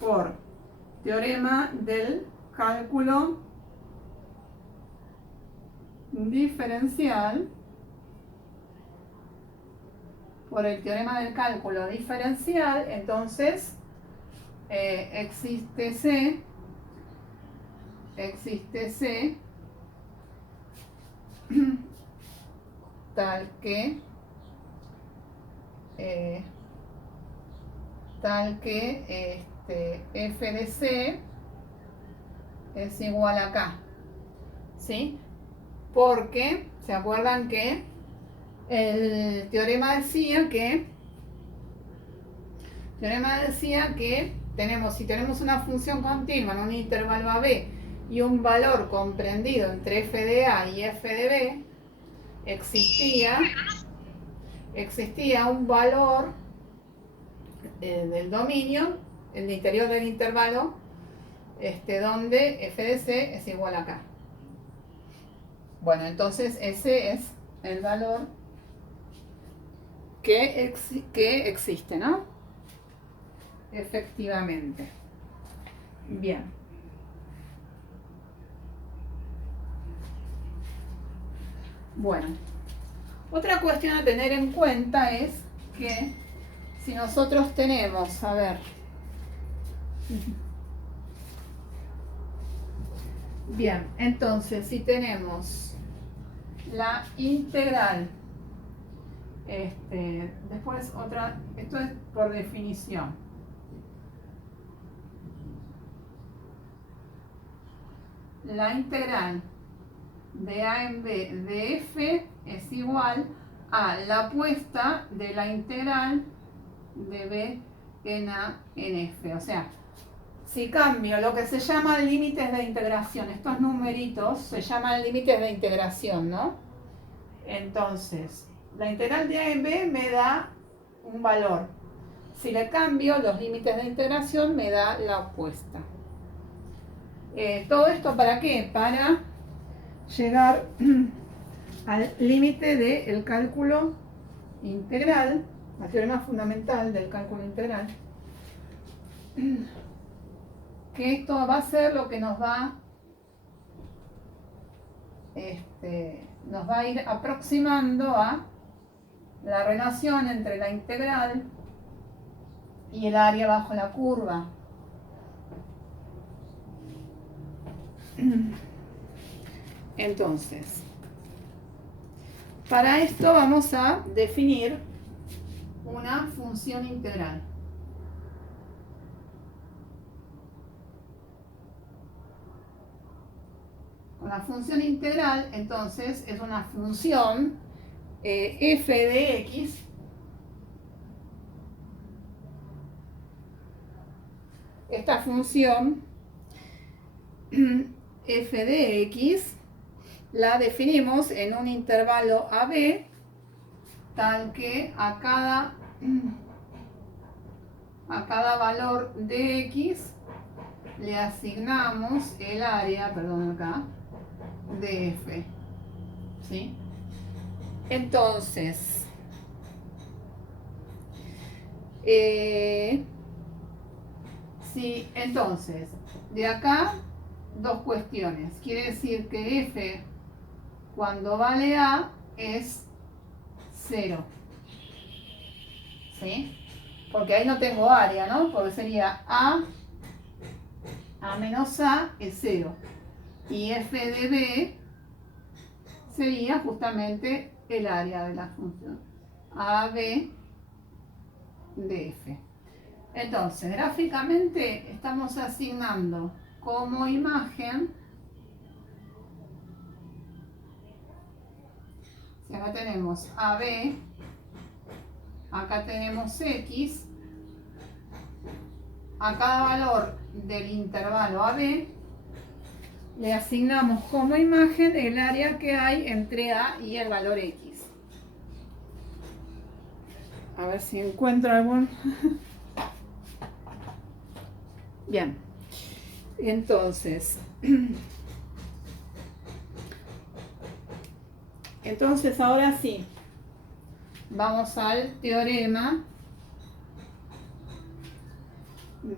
por teorema del cálculo diferencial, por el teorema del cálculo diferencial, entonces existe C tal que f de C es igual a K, ¿sí? Porque, ¿se acuerdan que el teorema decía que si tenemos una función continua en un intervalo AB y un valor comprendido entre f de A y f de B, existía un valor del dominio, en el interior del intervalo, donde f de C es igual a K. Bueno, entonces ese es el valor que existe, ¿no? Efectivamente. Bien. Bueno, otra cuestión a tener en cuenta es que si nosotros tenemos, a ver, bien, entonces si tenemos la integral, después otra, esto es por definición. La integral de A en B de f es igual a la apuesta de la integral de B en A en f. O sea, si cambio lo que se llaman límites de integración, estos numeritos se llaman límites de integración, ¿no? Entonces, la integral de A en B me da un valor. Si le cambio los límites de integración, me da la opuesta. ¿Todo esto para qué? Para llegar al límite del cálculo integral, al teorema fundamental del cálculo integral, que esto va a ser lo que nos va a ir aproximando a la relación entre la integral y el área bajo la curva. Entonces, para esto vamos a definir una función integral. Una función integral, entonces, es una función f de x esta función f de x la definimos en un intervalo AB tal que a cada valor de x le asignamos el área, perdón, acá, de f, ¿sí? Entonces, entonces, de acá, dos cuestiones. Quiere decir que f, cuando vale a, es 0. ¿Sí? Porque ahí no tengo área, ¿no? Porque sería a menos a es 0. Y f de b sería justamente el área de la función. AB de f. Entonces, gráficamente estamos asignando como imagen, si acá tenemos AB, acá tenemos x, a cada valor del intervalo AB le asignamos como imagen el área que hay entre A y el valor X. A ver si encuentro algún... Bien. Entonces ahora sí. Vamos al teorema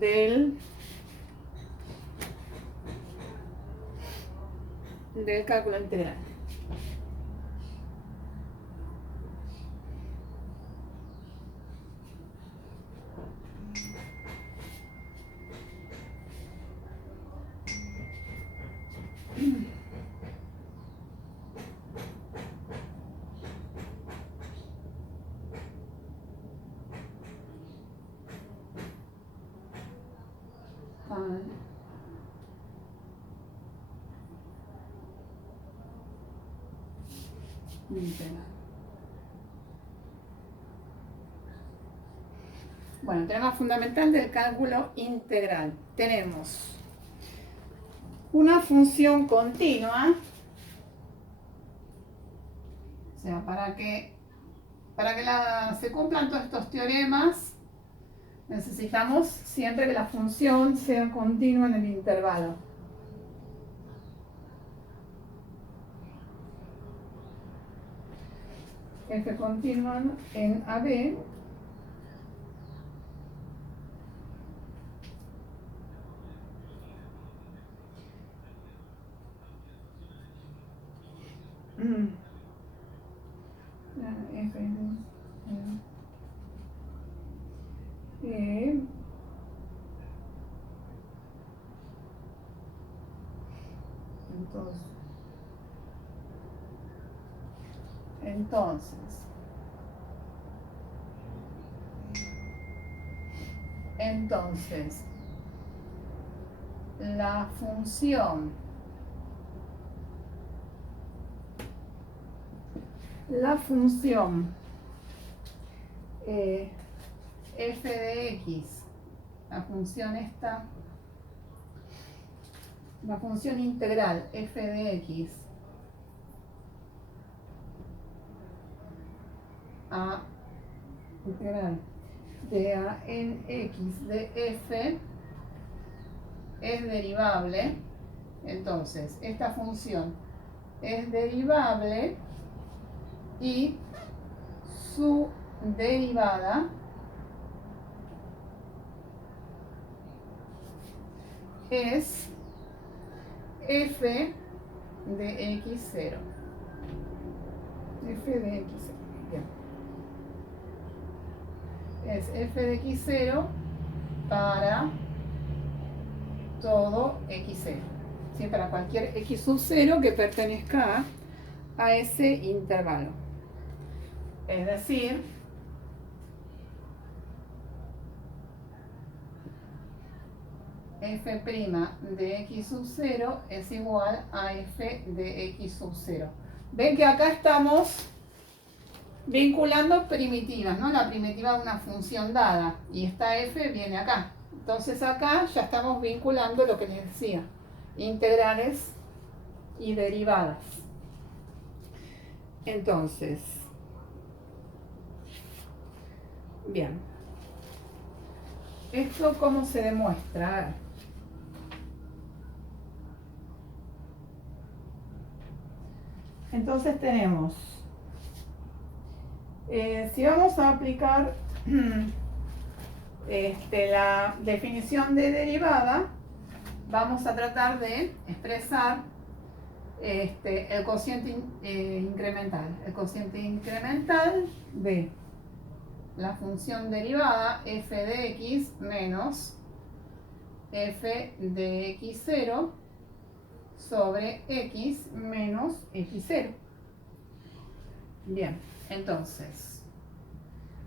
del cálculo integral. Bueno, tenemos fundamental del cálculo integral. Tenemos una función continua, o sea, para que se cumplan todos estos teoremas, necesitamos siempre que la función sea continua en el intervalo. F continua en AB F entonces la función f de x, la función esta, la función integral f de x a integral de a en x de f es derivable. Entonces esta función es derivable y su derivada es f de x0. F de x0. Bien. Es f de x0 para todo x0. ¿Sí? Para cualquier x sub 0 que pertenezca a ese intervalo. Es decir, f' de x sub 0 es igual a f de x sub 0. Ven que acá estamos vinculando primitivas, ¿no? La primitiva de una función dada. Y esta f viene acá. Entonces acá ya estamos vinculando lo que les decía. Integrales y derivadas. Entonces, bien. ¿Esto cómo se demuestra? A ver. Entonces tenemos, si vamos a aplicar la definición de derivada, vamos a tratar de expresar el cociente incremental. El cociente incremental de la función derivada f de x menos f de x0 sobre x menos x0. Bien, entonces,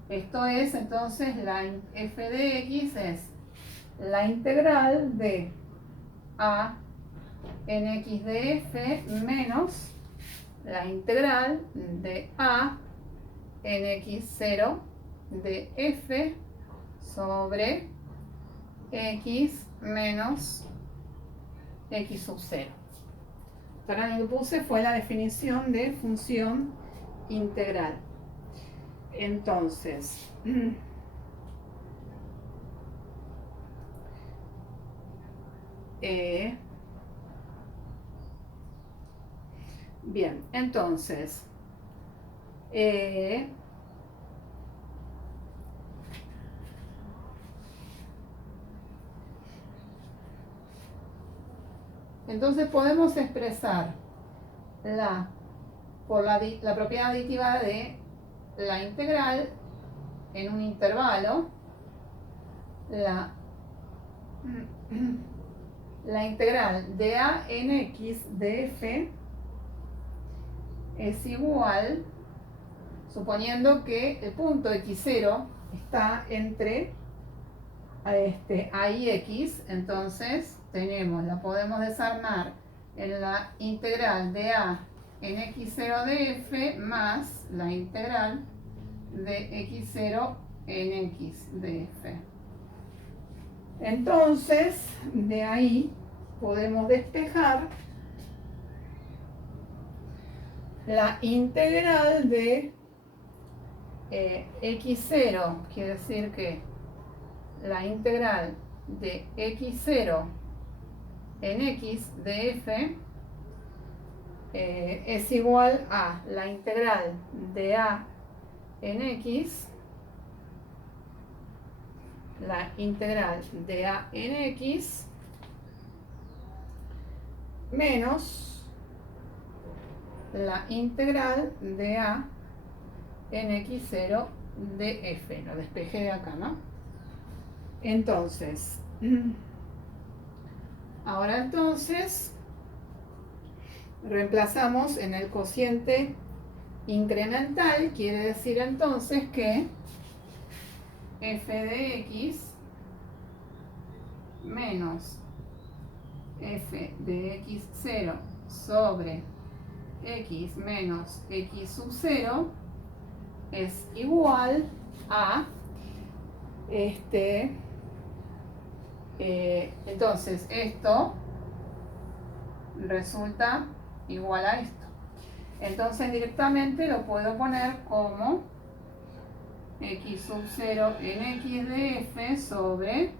esto es, entonces, la f de x es la integral de a en x de f menos la integral de a en x0 de f sobre x menos x sub 0. Ahora lo que puse fue la definición de función integral. Entonces, bien, entonces, Entonces podemos expresar por la propiedad aditiva de la integral en un intervalo, la integral de a en x de f es igual, suponiendo que el punto x0 está entre a y x, entonces la podemos desarmar en la integral de a en x0 de f más la integral de x0 en x de f. Entonces, de ahí podemos despejar la integral de x0, quiere decir que la integral de x0 en x de f es igual a la integral de a en x, la integral de a en x menos la integral de a en x0 de f. Lo despejé de acá, ¿no? Entonces, ahora entonces reemplazamos en el cociente incremental, quiere decir entonces que f de x menos f de x0 sobre x menos x sub 0 es igual a entonces esto resulta igual a esto. Entonces directamente lo puedo poner como x sub 0 en x de f sobre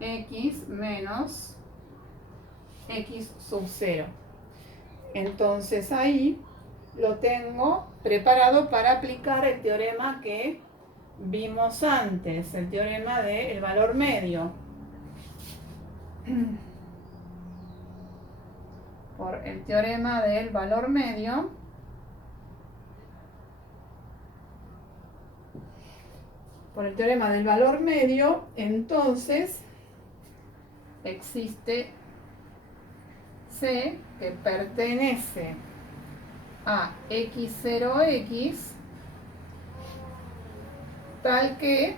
x menos x sub 0. Entonces ahí lo tengo preparado para aplicar el teorema que vimos antes, el teorema del valor medio. Por el teorema del valor medio, entonces existe C que pertenece a x0x tal que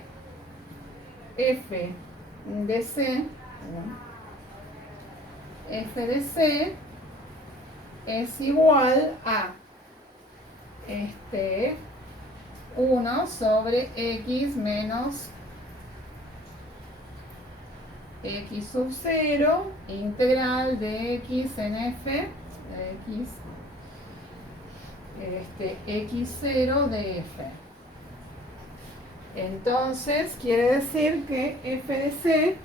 f de C es igual a 1 sobre x menos x sub 0 integral de x en f de x0 de f. Entonces quiere decir que f de C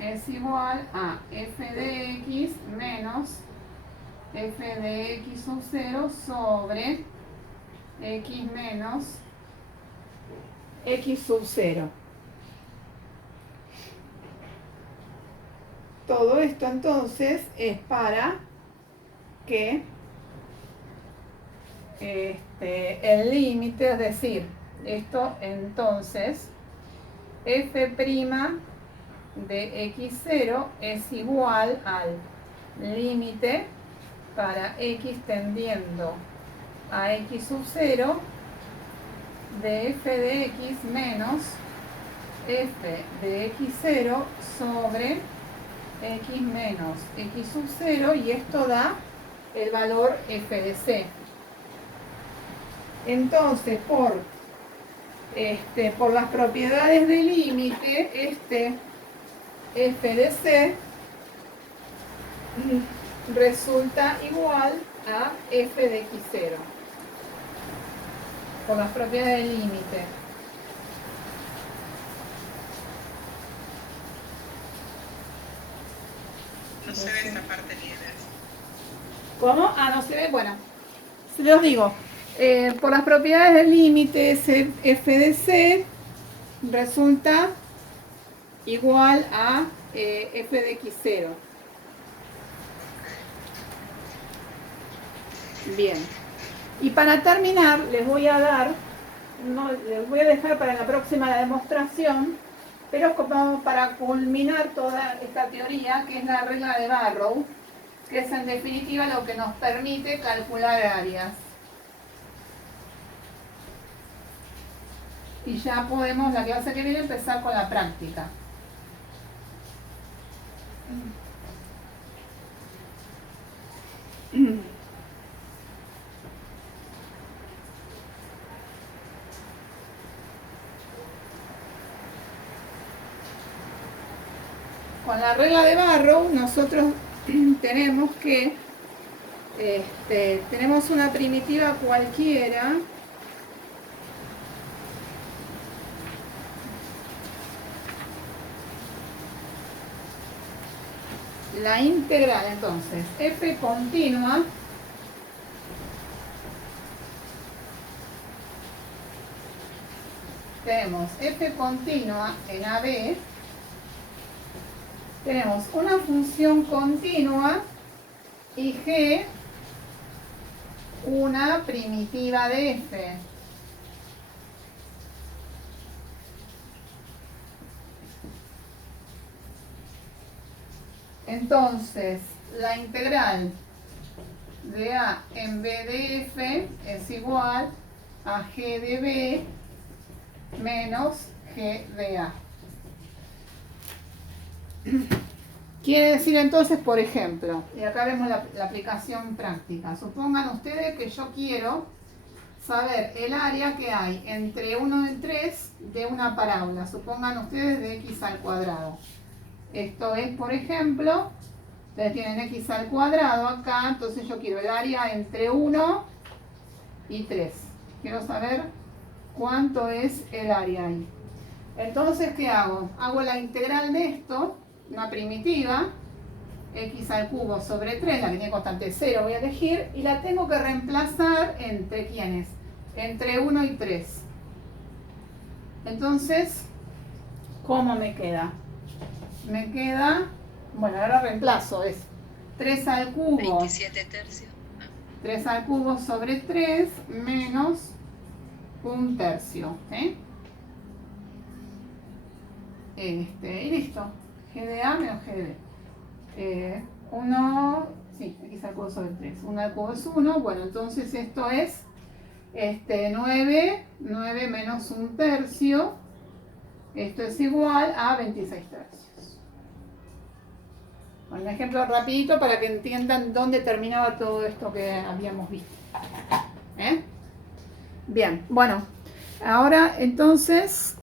es igual a f de x menos f de x sub 0 sobre x menos x sub 0. Todo esto entonces es para que el límite, es decir, esto entonces f' de x0 es igual al límite para x tendiendo a x sub 0 de f de x menos f de x0 sobre x menos x sub 0, y esto da el valor f de C. Entonces, por las propiedades del límite, f de C resulta igual a f de x0, por las propiedades del límite. No se ve esta parte bien. ¿Cómo? Ah, no se ve. Bueno, se los digo. Por las propiedades del límite, f de C resulta igual a f de x0. Bien. Y para terminar, les voy a dejar para la próxima demostración, pero como para culminar toda esta teoría, que es la regla de Barrow, que es en definitiva lo que nos permite calcular áreas. Y ya podemos, la clase que viene, empezar con la práctica. Con la regla de Barrow nosotros tenemos que tenemos una primitiva cualquiera la integral, entonces f continua tenemos f continua en AB, tenemos una función continua y g una primitiva de f. Entonces, la integral de a en b de f es igual a g de b menos g de a. Quiere decir entonces, por ejemplo, y acá vemos la aplicación práctica. Supongan ustedes que yo quiero saber el área que hay entre 1 y 3 de una parábola. Supongan ustedes de x al cuadrado. Esto es, por ejemplo, ustedes tienen x al cuadrado acá, entonces yo quiero el área entre 1 y 3. Quiero saber cuánto es el área ahí. Entonces, ¿qué hago? Hago la integral de esto, una primitiva, x al cubo sobre 3, la que tiene constante 0 voy a elegir, y la tengo que reemplazar entre ¿quiénes? Entre 1 y 3. Entonces, ¿cómo me queda? Me queda, bueno, ahora reemplazo, es 3 al cubo. 27 tercios. 3 al cubo sobre 3 menos 1 tercio. Y listo. G de A menos G de B. 1, sí, x al cubo sobre 3. 1 al cubo es 1. Bueno, entonces esto es 9 menos 1 tercio. Esto es igual a 26 tercios. Un ejemplo rapidito para que entiendan dónde terminaba todo esto que habíamos visto. Bien, bueno, ahora entonces